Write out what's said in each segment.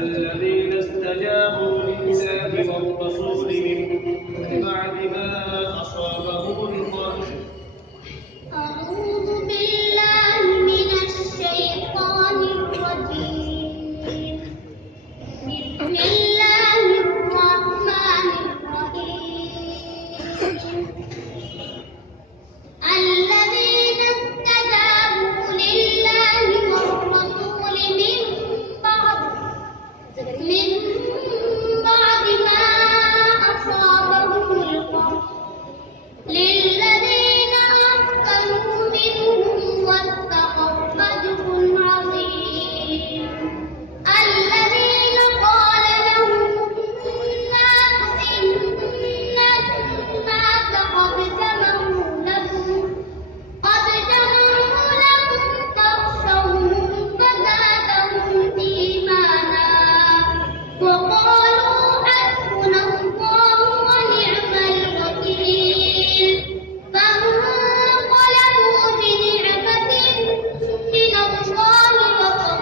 الذين استجابوا لله والرسول من بعد ما أصابهم القرح. أعوذ بالله من الشيطان الرجيم. بسم الله الرحمن الرحيم. الذين استجابوا لله والرسول من بعد ما أصابهم القرح للذين أحسنوا منهم واتقوا أجر عظيم. الذين قال لهم الناس إن الناس قد جمعوا لكم فاخشوهم فزادهم إيمانا وقالوا حسبنا الله ونعم الوكيل. فانقلبوا بنعمة من الله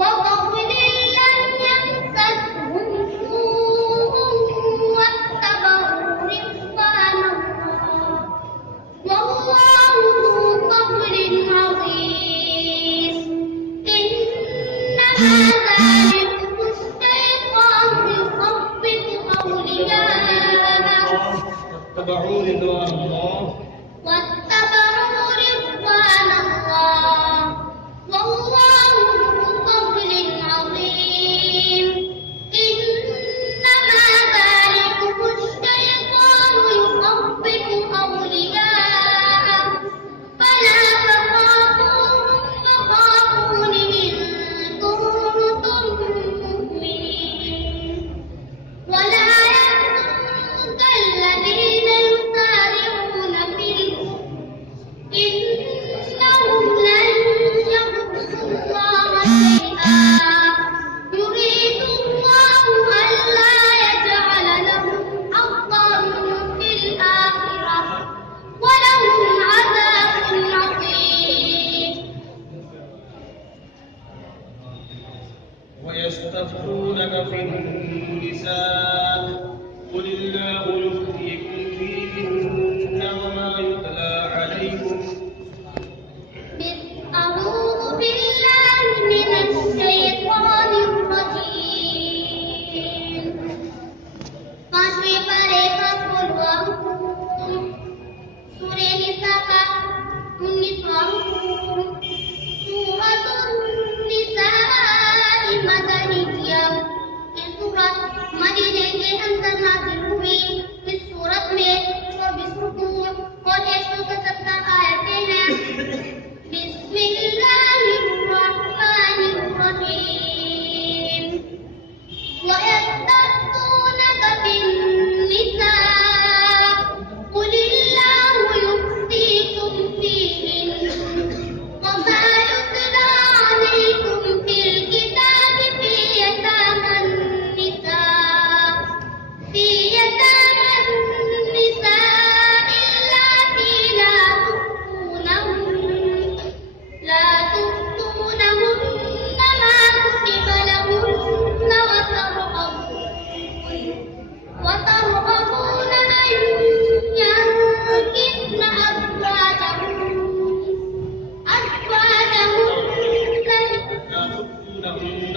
وفضل لم يمسسهم سوء واتبعوا رضوان الله والله ذو فضل عظيم. إنما ذلكم الشيطان يخوف أولياءه واتبعوا رضوان الله والله ذو فضل عظيم. إنما ذلكم الشيطان يخوف أولياءه فلا تخافوهم وخافون إن كنتم مؤمنين. ولا يحزنك الذين يسارعون في الكفر إنهم لن يضروا الله شيئا يريد الله ألا يجعل لهم حظا في الآخرة ولهم عذاب عظيم. ويستفتونك في النساء قل الله يفتيكم فيهن وما يتلى عليكم. أعوذ بالله من الشيطان الرجيم. पांचवें पारे का 16वां हुक्म सूरह निसा का 19वां हुक्म सूरतुन निसा मदनिया। ये सूरत मदीने के अंदर नाज़िल हुई। इस सूरत में 24 रुकू और 170 आयतें हैं। बिस्मिल्लाहिर्रहमानिर्रहीम। वयस्तफ्तूनक फिन्निसाء कुलिल्लाहु युफ्तीकुम फीहिन्न वमा युतला अलैकुम फिल किताबि फी यतामन निसाء इल्लाती لا تؤتونهن ما كتب لهن وترغبون أن ينكحن أزواجهن لا تؤتونهن